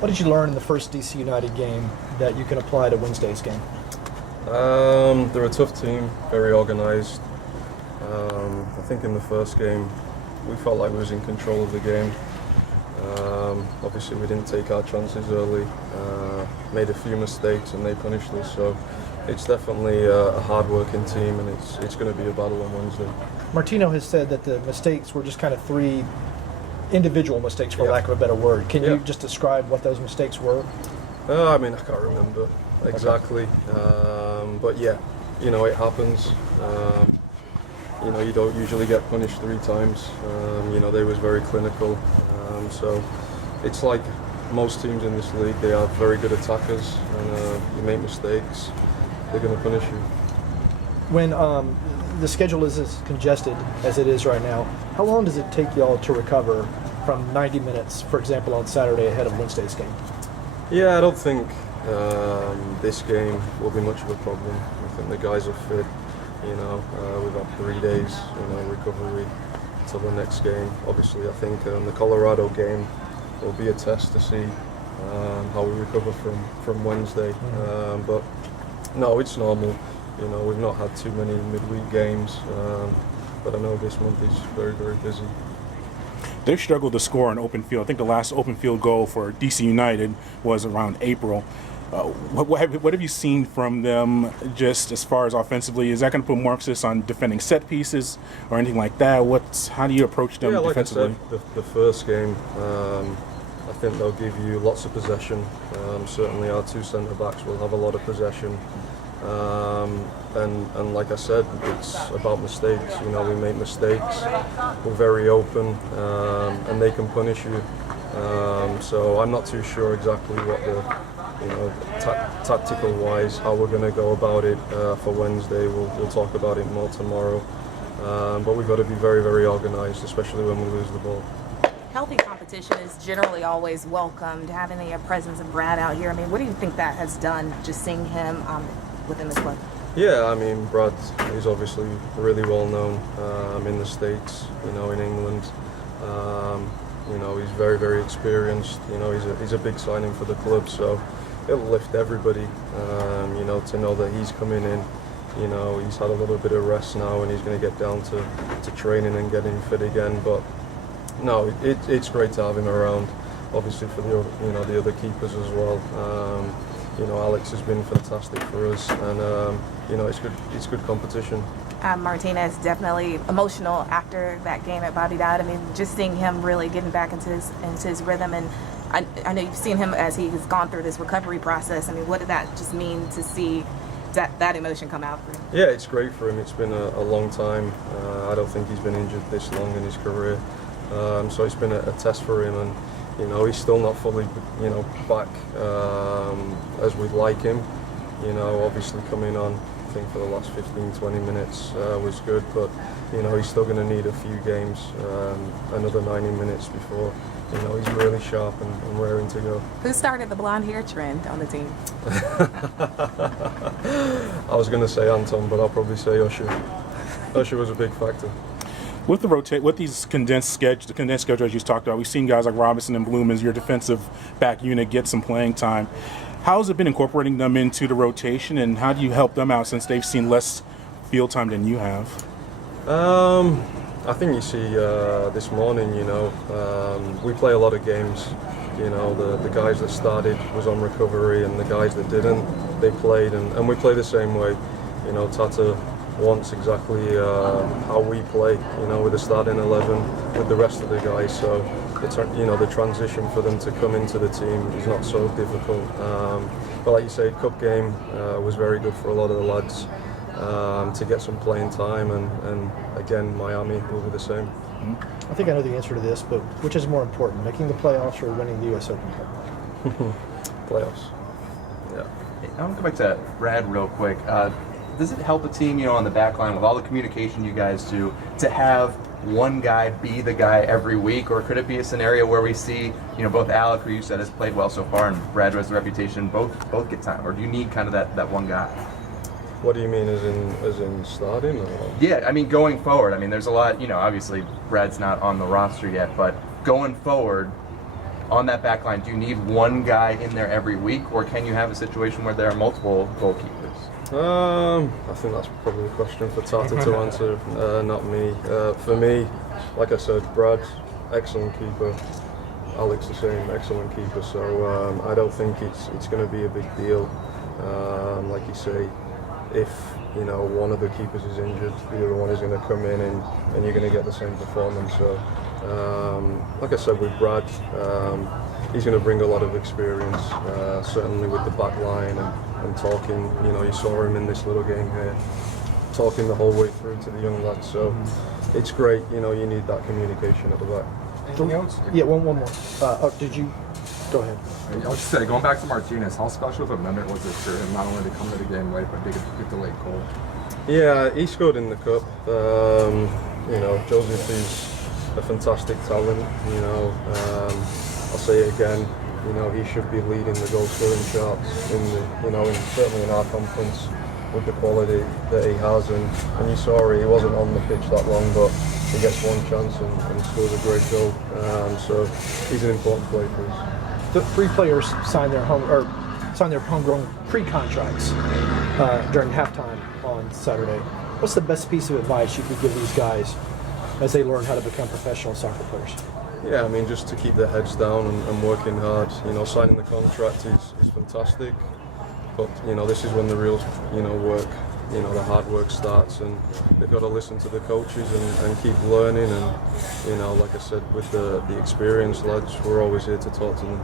What did you learn in the first DC United game that you can apply to Wednesday's game? They're a tough team, very organised. I think in the first game we felt like we was in control of the game. Obviously we didn't take our chances early, made a few mistakes and they punished us. So it's definitely a hard-working team, and it's going to be a battle on Wednesday. Martino has said that the mistakes were just kind of three individual mistakes, for lack of a better word. Can you just describe what those mistakes were? I mean, I can't remember exactly, but yeah, you know, it happens. You know, you don't usually get punished 3 times. You know, they was very clinical. So it's like most teams in this league, they are very good attackers, and you make mistakes, they're going to punish you. When the schedule is as congested as it is right now, how long does it take y'all to recover from 90 minutes, for example, on Saturday ahead of Wednesday's game? Yeah, I don't think this game will be much of a problem. I think the guys are fit. You know, we've had 3 days, you know, recovery till the next game. Obviously, I think the Colorado game will be a test to see how we recover from Wednesday. But no, it's normal. You know, we've not had too many midweek games, but I know this month is very, very busy. They've struggled to score on open field. I think the last open field goal for DC United was around April. What have you seen from them just as far as offensively? Is that going to put more emphasis on defending set pieces or anything like that? How do you approach them defensively? Like I said, the first game, I think they'll give you lots of possession. Certainly our 2 centre-backs will have a lot of possession. And like I said, it's about mistakes. You know, we make mistakes, we're very open, and they can punish you. So I'm not too sure exactly what tactical wise, how we're going to go about it for Wednesday. We'll talk about it more tomorrow. But we've got to be very, very organised, especially when we lose the ball. Healthy competition is generally always welcomed. Having the presence of Brad out here, I mean, what do you think that has done, just seeing him within the club? Yeah, I mean, Brad is obviously really well known in the States, you know, in England. You know, he's very, very experienced. You know, he's a big signing for the club, so it'll lift everybody, you know, to know that he's coming in. You know, he's had a little bit of rest now, and he's going to get down to training and getting fit again. But no, it's great to have him around. Obviously for the other keepers as well. You know, Alex has been fantastic for us, and you know, it's good competition. Martinez definitely emotional after that game at Bobby Dodd. I mean, just seeing him really getting back into his rhythm, and I know you've seen him as he has gone through this recovery process. I mean, what did that just mean to see that emotion come out for him? Yeah, it's great for him. It's been a long time. I don't think he's been injured this long in his career, so it's been a test for him, and you know, he's still not fully, you know, back as we'd like him. You know, obviously coming on, I think for the last 15-20 minutes was good, but you know, he's still going to need a few games, another 90 minutes before, you know, he's really sharp and raring to go. Who started the blonde hair trend on the team? I was going to say Anton, but I'll probably say Usher. Usher was a big factor. With these condensed schedule as you talked about, we've seen guys like Robinson and Bloom as your defensive back unit get some playing time. How's it been incorporating them into the rotation, and how do you help them out since they've seen less field time than you have? I think you see this morning, you know, we play a lot of games. You know, the guys that started was on recovery, and the guys that didn't, they played, and we play the same way. You know, Tata wants exactly how we play, you know, with the starting 11, with the rest of the guys. So, the transition for them to come into the team is not so difficult. But like you say, Cup game was very good for a lot of the lads to get some playing time, and again, Miami will be the same. I think I know the answer to this, but which is more important, making the playoffs or winning the U.S. Open Cup? Playoffs. Yeah. I want to go back to Brad real quick. Does it help a team, you know, on the back line with all the communication you guys do, to have one guy be the guy every week, or could it be a scenario where we see, you know, both Alec, who you said has played well so far, and Brad, who has the reputation, both get time, or do you need kind of that one guy? What do you mean, as in starting? Or? Yeah, I mean going forward. I mean, there's a lot, you know, obviously Brad's not on the roster yet, but going forward, on that back line, do you need one guy in there every week, or can you have a situation where there are multiple goalkeepers? I think that's probably a question for Tata to answer, not me. For me, like I said, Brad, excellent keeper. Alex the same, excellent keeper. So I don't think it's going to be a big deal. Like you say, if one of the keepers is injured, the other one is going to come in and you're going to get the same performance. So like I said with Brad, he's going to bring a lot of experience, certainly with the back line and talking. You saw him in this little game here, talking the whole way through to the young lads. So it's great. You need that communication at the back. Anything else? Yeah, one more. Did you? Go ahead. I'll just say, going back to Martinez, how special of a moment was it for him not only to come to the game late, but to get the late goal? Yeah, he scored in the cup. Joseph is a fantastic talent. I'll say it again. He should be leading the goal scoring charts in the, certainly in our conference with the quality that he has. And you saw he wasn't on the pitch that long, but he gets one chance and scores a great goal. So he's an important player for us. The 3 players signed their homegrown pre-contracts during halftime on Saturday. What's the best piece of advice you could give these guys as they learn how to become professional soccer players? Yeah, I mean, just to keep their heads down and working hard. Signing the contract is fantastic, but this is when the real work, the hard work starts, and they've got to listen to the coaches and keep learning. And like I said, with the experienced lads, we're always here to talk to them.